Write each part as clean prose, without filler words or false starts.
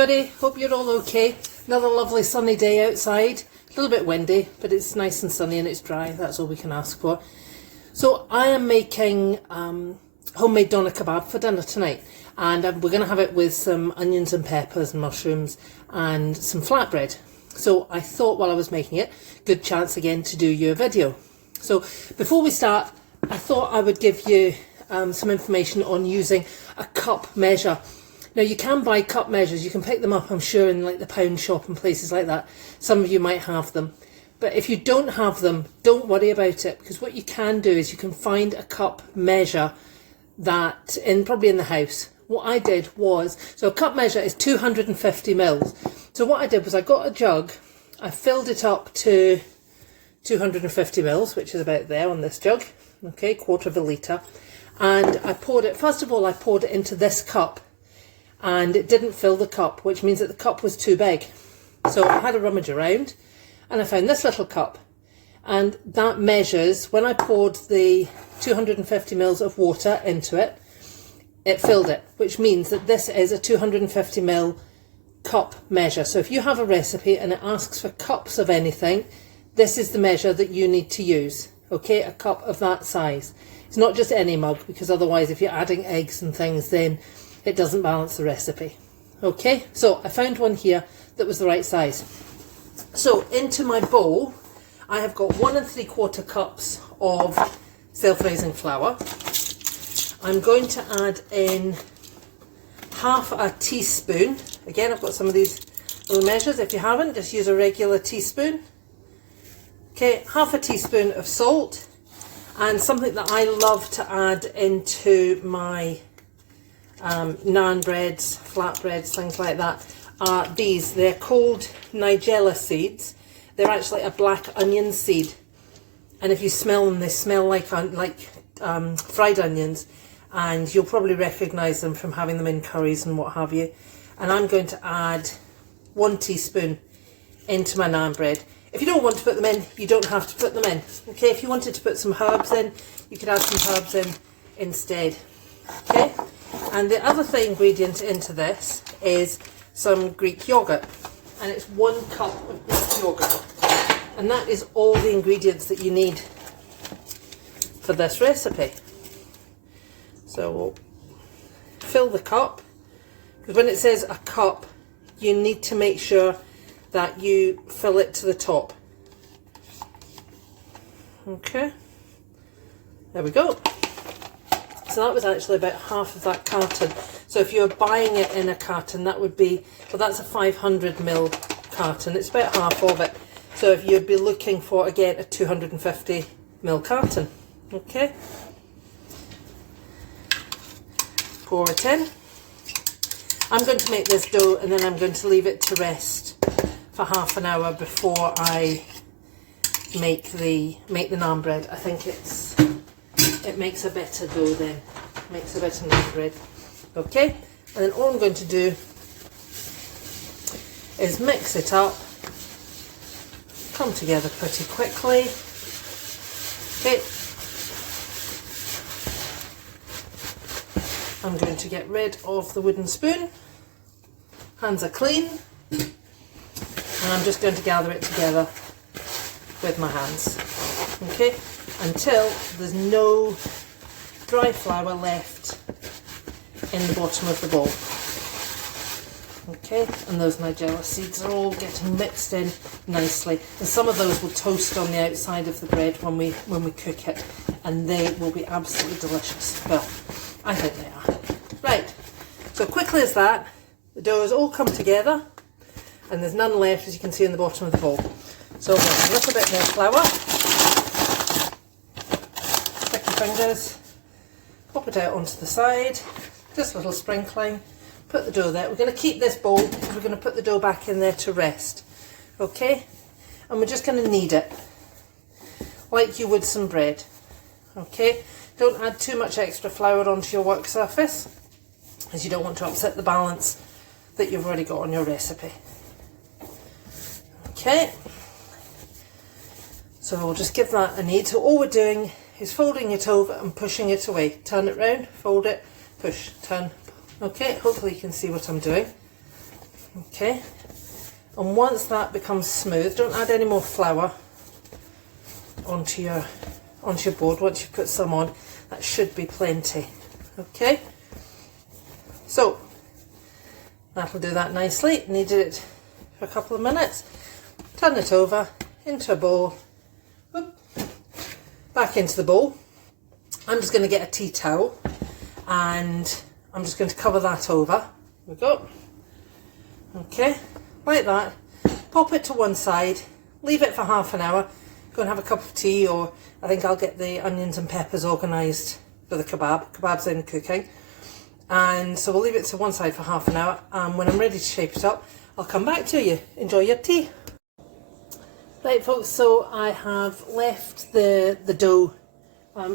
everybody, hope you're all okay. Another lovely sunny day outside. A little bit windy, but it's nice and sunny and it's dry. That's all we can ask for. So I am making homemade doner kebab for dinner tonight, and we're going to have it with some onions and peppers and mushrooms and some flatbread. So I thought while I was making it, good chance again to do you a video. So before we start, I thought I would give you some information on using a cup measure. Now you can buy cup measures, you can pick them up I'm sure in like the pound shop and places like that. Some of you might have them. But if you don't have them, don't worry about it, because what you can do is you can find a cup measure that probably in the house. What I did was, so a cup measure is 250 mils. So what I did was I got a jug, I filled it up to 250 mils, which is about there on this jug, okay, quarter of a litre. And I poured it, first of all I poured it into this cup, and it didn't fill the cup, which means that the cup was too big. So I had a rummage around and I found this little cup, and that measures, when I poured the 250 mils of water into it, it filled it, which means that this is a 250 ml cup measure. So if you have a recipe and it asks for cups of anything, this is the measure that you need to use, okay, a cup of that size. It's not just any mug, because otherwise if you're adding eggs and things then it doesn't balance the recipe. Okay, so I found one here that was the right size. So into my bowl I have got 1 3/4 cups of self-raising flour. I'm going to add in half a teaspoon. Again, I've got some of these little measures. If you haven't, just use a regular teaspoon. Okay, half a teaspoon of salt. And something that I love to add into my naan breads, flatbreads, things like that, are these. They're called nigella seeds. They're actually a black onion seed. And if you smell them, they smell like fried onions. And you'll probably recognise them from having them in curries and what have you. And I'm going to add 1 teaspoon into my naan bread. If you don't want to put them in, you don't have to put them in. Okay, if you wanted to put some herbs in, you could add some herbs in instead. Okay, and the other ingredient into this is some Greek yogurt, and it's 1 cup of Greek yogurt, and that is all the ingredients that you need for this recipe. So we'll fill the cup, because when it says a cup, you need to make sure that you fill it to the top. Okay, there we go. So that was actually about half of that carton. So if you're buying it in a carton, that would be, well, that's a 500 ml carton. It's about half of it. So if you'd be looking for, again, a 250 ml carton. Okay. Pour it in. I'm going to make this dough and then I'm going to leave it to rest for half an hour before I make the naan bread. I think it makes a better dough then. It makes a better naan bread. Okay, and then all I'm going to do is mix it up, come together pretty quickly. Okay, I'm going to get rid of the wooden spoon. Hands are clean. And I'm just going to gather it together with my hands, okay, until there's no dry flour left in the bottom of the bowl. Okay, and those nigella seeds are all getting mixed in nicely, and some of those will toast on the outside of the bread when we cook it, and they will be absolutely delicious. Well, I think they are. Right, so quickly as that, the dough has all come together. And there's none left, as you can see in the bottom of the bowl. So I've got a little bit more flour. Stick your fingers, pop it out onto the side, just a little sprinkling. Put the dough there. We're going to keep this bowl because we're going to put the dough back in there to rest. Okay? And we're just going to knead it like you would some bread. Okay? Don't add too much extra flour onto your work surface, as you don't want to upset the balance that you've already got on your recipe. Okay, so we'll just give that a knead. So all we're doing is folding it over and pushing it away. Turn it round, fold it, push, turn. Okay, hopefully you can see what I'm doing. Okay, and once that becomes smooth, don't add any more flour onto your board. Once you put some on, that should be plenty. Okay, so that'll do that nicely. Kneaded it for a couple of minutes. Turn it over into a bowl. Whoop, back into the bowl. I'm just going to get a tea towel and I'm just going to cover that over. There we go. Okay, like that. Pop it to one side, leave it for half an hour, go and have a cup of tea, or I think I'll get the onions and peppers organised for the kebab. Kebab's in cooking. And so we'll leave it to one side for half an hour, and when I'm ready to shape it up, I'll come back to you. Enjoy your tea. Right folks, so I have left the dough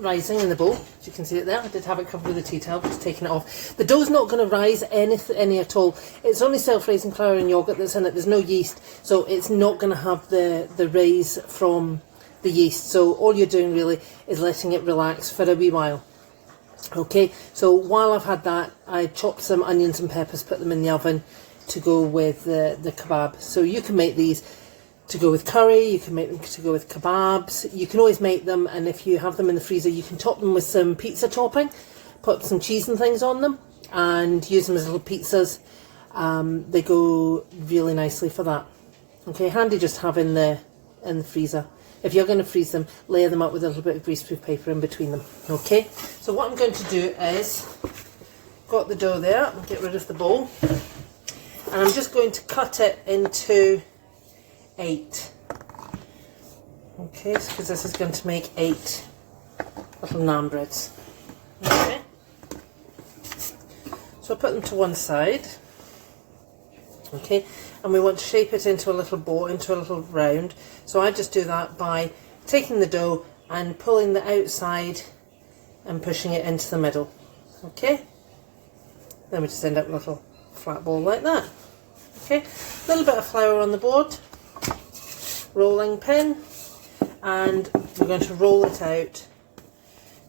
rising in the bowl. As you can see it there, I did have it covered with a tea towel, just taking it off. The dough's not going to rise any at all. It's only self-raising flour and yoghurt that's in it. There's no yeast, so it's not going to have the raise from the yeast. So all you're doing really is letting it relax for a wee while. Okay, so while I've had that, I chopped some onions and peppers, put them in the oven to go with the kebab. So you can make these to go with curry, you can make them to go with kebabs, you can always make them, and if you have them in the freezer you can top them with some pizza topping, put some cheese and things on them and use them as little pizzas. They go really nicely for that. Okay, handy just have in the freezer. If you're going to freeze them, layer them up with a little bit of greaseproof paper in between them. Okay, so what I'm going to do is, got the dough there, I'll get rid of the bowl, and I'm just going to cut it into 8. Okay, because this is going to make 8 little naan breads. Okay, so I'll put them to one side. Okay, and we want to shape it into a little ball, into a little round. So I just do that by taking the dough and pulling the outside and pushing it into the middle. Okay, then we just end up with a little flat ball like that. Okay, a little bit of flour on the board, rolling pin, and we're going to roll it out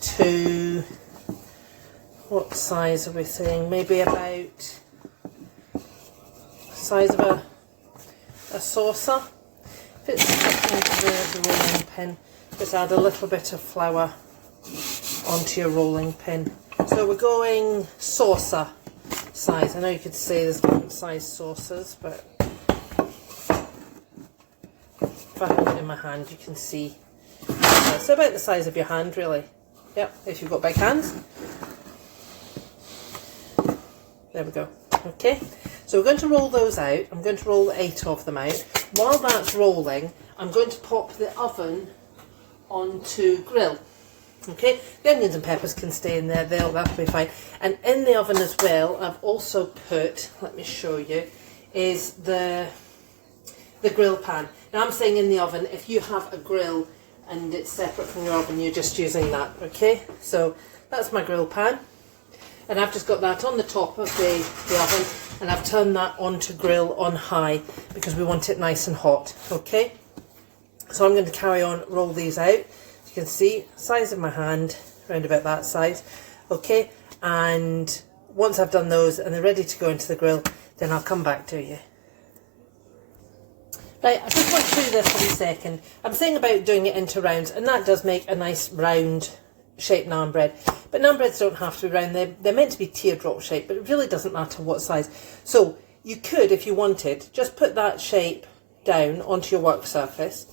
to, what size are we saying, maybe about size of a saucer. If it's stuck into the rolling pin, just add a little bit of flour onto your rolling pin. So we're going saucer size. I know you could say there's different size saucers, but if I hold it in my hand you can see. So about the size of your hand really. Yep, if you've got big hands. There we go. Okay, so we're going to roll those out. I'm going to roll 8 of them out. While that's rolling, I'm going to pop the oven onto grill. Okay, the onions and peppers can stay in there, that'll be fine. And in the oven as well, I've also put, let me show you, is the grill pan. Now I'm saying in the oven, if you have a grill and it's separate from your oven, you're just using that. Okay, so that's my grill pan. And I've just got that on the top of the oven, and I've turned that onto grill on high because we want it nice and hot. Okay, so I'm going to carry on, roll these out. You can see size of my hand, around about that size. Okay, and once I've done those and they're ready to go into the grill, then I'll come back to you. Right, I just want to show you this for a second. I'm saying about doing it into rounds, and that does make a nice round shaped naan bread. But naan breads don't have to be round, they're meant to be teardrop shaped, but it really doesn't matter what size. So you could, if you wanted, just put that shape down onto your work surface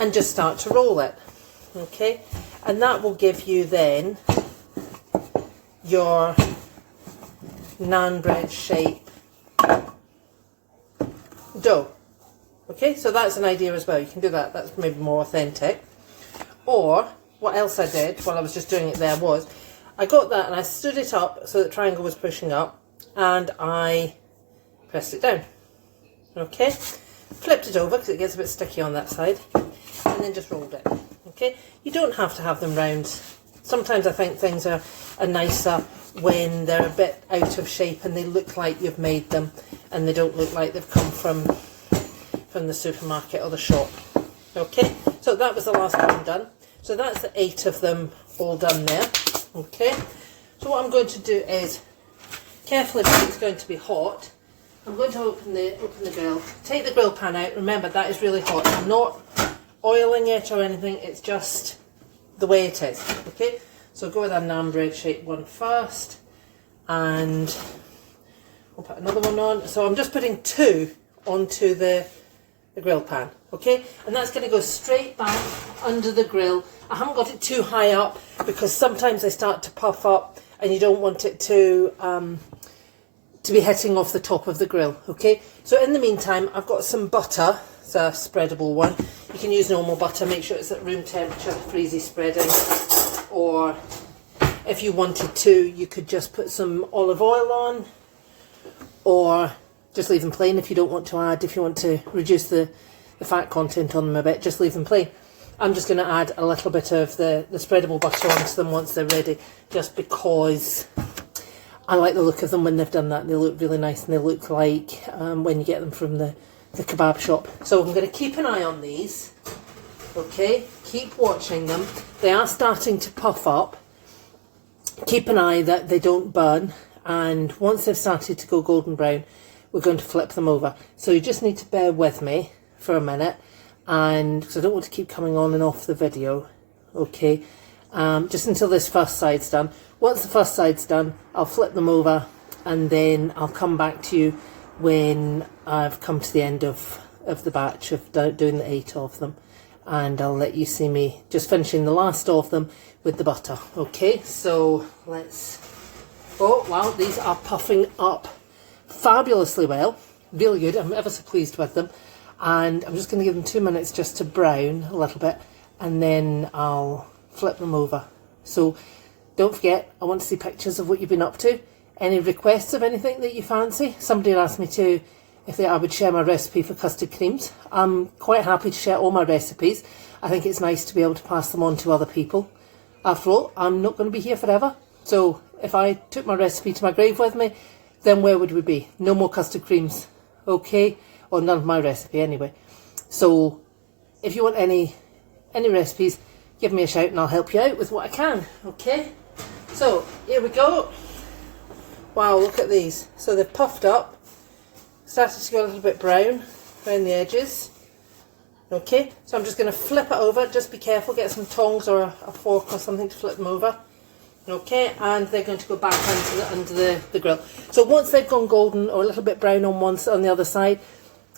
and just start to roll it. Okay, and that will give you then your naan bread shape dough. Okay, so that's an idea as well. You can do that, that's maybe more authentic. Or what else I did while I was just doing it there was, I got that and I stood it up so the triangle was pushing up, and I pressed it down. Okay, flipped it over because it gets a bit sticky on that side, and then just rolled it. Okay, you don't have to have them round. Sometimes I think things are nicer when they're a bit out of shape and they look like you've made them and they don't look like they've come from the supermarket or the shop. Okay, so that was the last one done. So that's the 8 of them all done there. Okay, so what I'm going to do is, carefully because it's going to be hot, I'm going to open the grill. Take the grill pan out. Remember, that is really hot. I'm not oiling it or anything. It's just the way it is. Okay, so go with a naan bread shaped one first, and we'll put another one on. So I'm just putting 2 onto the grill pan. Okay, and that's going to go straight back under the grill. I haven't got it too high up because sometimes they start to puff up, and you don't want it to be hitting off the top of the grill. Okay, so in the meantime, I've got some butter. It's a spreadable one. You can use normal butter. Make sure it's at room temperature for easy spreading. Or if you wanted to, you could just put some olive oil on, or just leave them plain if you don't want to add. If you want to reduce the fat content on them a bit, just leave them plain. I'm just going to add a little bit of the spreadable butter onto them once they're ready, just because I like the look of them when they've done that. They look really nice, and they look like when you get them from the kebab shop. So I'm going to keep an eye on these. Okay, keep watching them. They are starting to puff up. Keep an eye that they don't burn, and once they've started to go golden brown, we're going to flip them over. So you just need to bear with me for a minute, and because I don't want to keep coming on and off the video. Okay, just until this first side's done. Once the first side's done, I'll flip them over, and then I'll come back to you when I've come to the end of the batch of doing the 8 of them, and I'll let you see me just finishing the last of them with the butter. Okay, so let's... Oh wow, these are puffing up fabulously well. Really good. I'm ever so pleased with them, and I'm just going to give them 2 minutes just to brown a little bit, and then I'll flip them over. So don't forget, I want to see pictures of what you've been up to. Any requests of anything that you fancy? Somebody asked me if I would share my recipe for custard creams. I'm quite happy to share all my recipes. I think it's nice to be able to pass them on to other people. After all, I'm not going to be here forever. So if I took my recipe to my grave with me, then where would we be? No more custard creams, okay? Or none of my recipe anyway. So if you want any recipes, give me a shout and I'll help you out with what I can, okay? So here we go. Wow, look at these. So they've puffed up, started to go a little bit brown around the edges. Okay, so I'm just going to flip it over. Just be careful, get some tongs or a fork or something to flip them over. Okay, and they're going to go back under the grill. So once they've gone golden or a little bit brown on the other side,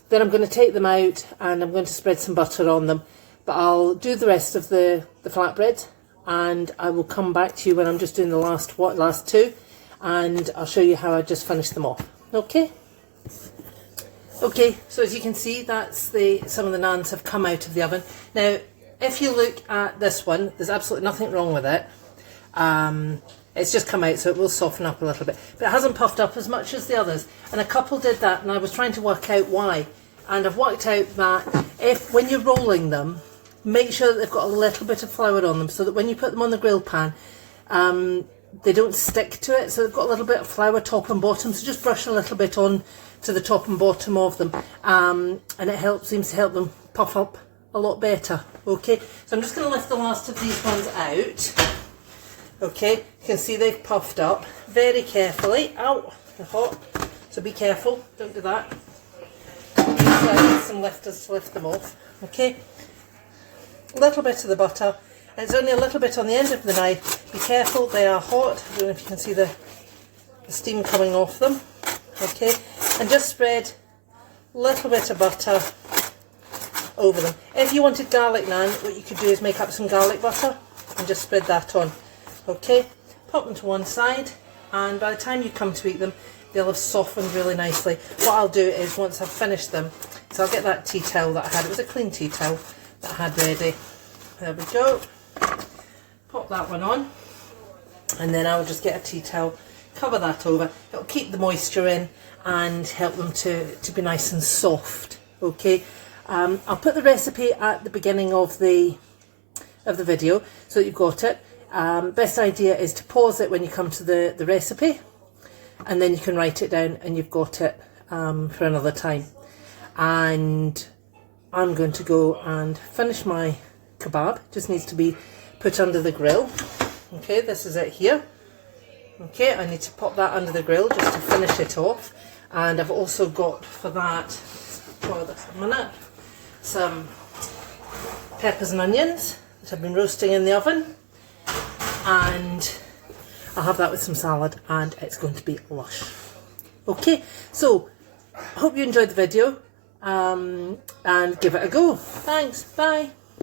then I'm going to take them out and I'm going to spread some butter on them. But I'll do the rest of the flatbread, and I will come back to you when I'm just doing the last 2, and I'll show you how I just finished them off. Okay? Okay, so as you can see, that's some of the naans have come out of the oven. Now, if you look at this one, there's absolutely nothing wrong with it. It's just come out, so it will soften up a little bit. But it hasn't puffed up as much as the others. And a couple did that, and I was trying to work out why. And I've worked out that when you're rolling them, make sure that they've got a little bit of flour on them, so that when you put them on the grill pan, they don't stick to it. So they've got a little bit of flour top and bottom, so just brush a little bit on to the top and bottom of them, and it seems to help them puff up a lot better. Okay, so I'm just going to lift the last of these ones out. Okay, you can see they've puffed up very carefully. Ow, they're hot, so be careful, don't do that. Use some lifters to lift them off. Okay, a little bit of the butter, and it's only a little bit on the end of the knife. Be careful, they are hot. I don't know if you can see the steam coming off them. Okay, and just spread a little bit of butter over them. If you wanted garlic naan, what you could do is make up some garlic butter and just spread that on. Okay, pop them to one side, and by the time you come to eat them, they'll have softened really nicely. What I'll do is, once I've finished them, so I'll get that tea towel that I had. It was a clean tea towel that I had ready. There we go. Pop that one on, and then I'll just get a tea towel, cover that over. It'll keep the moisture in and help them to be nice and soft. Okay, I'll put the recipe at the beginning of the video so that you've got it. Best idea is to pause it when you come to the recipe, and then you can write it down and you've got it for another time. And I'm going to go and finish my kebab. Just needs to be put under the grill. Okay, this is it here. Okay, I need to pop that under the grill just to finish it off. And I've also got for that, for this a minute, some peppers and onions that I've been roasting in the oven, and I'll have that with some salad and it's going to be lush. Okay, so I hope you enjoyed the video and give it a go. Thanks, bye.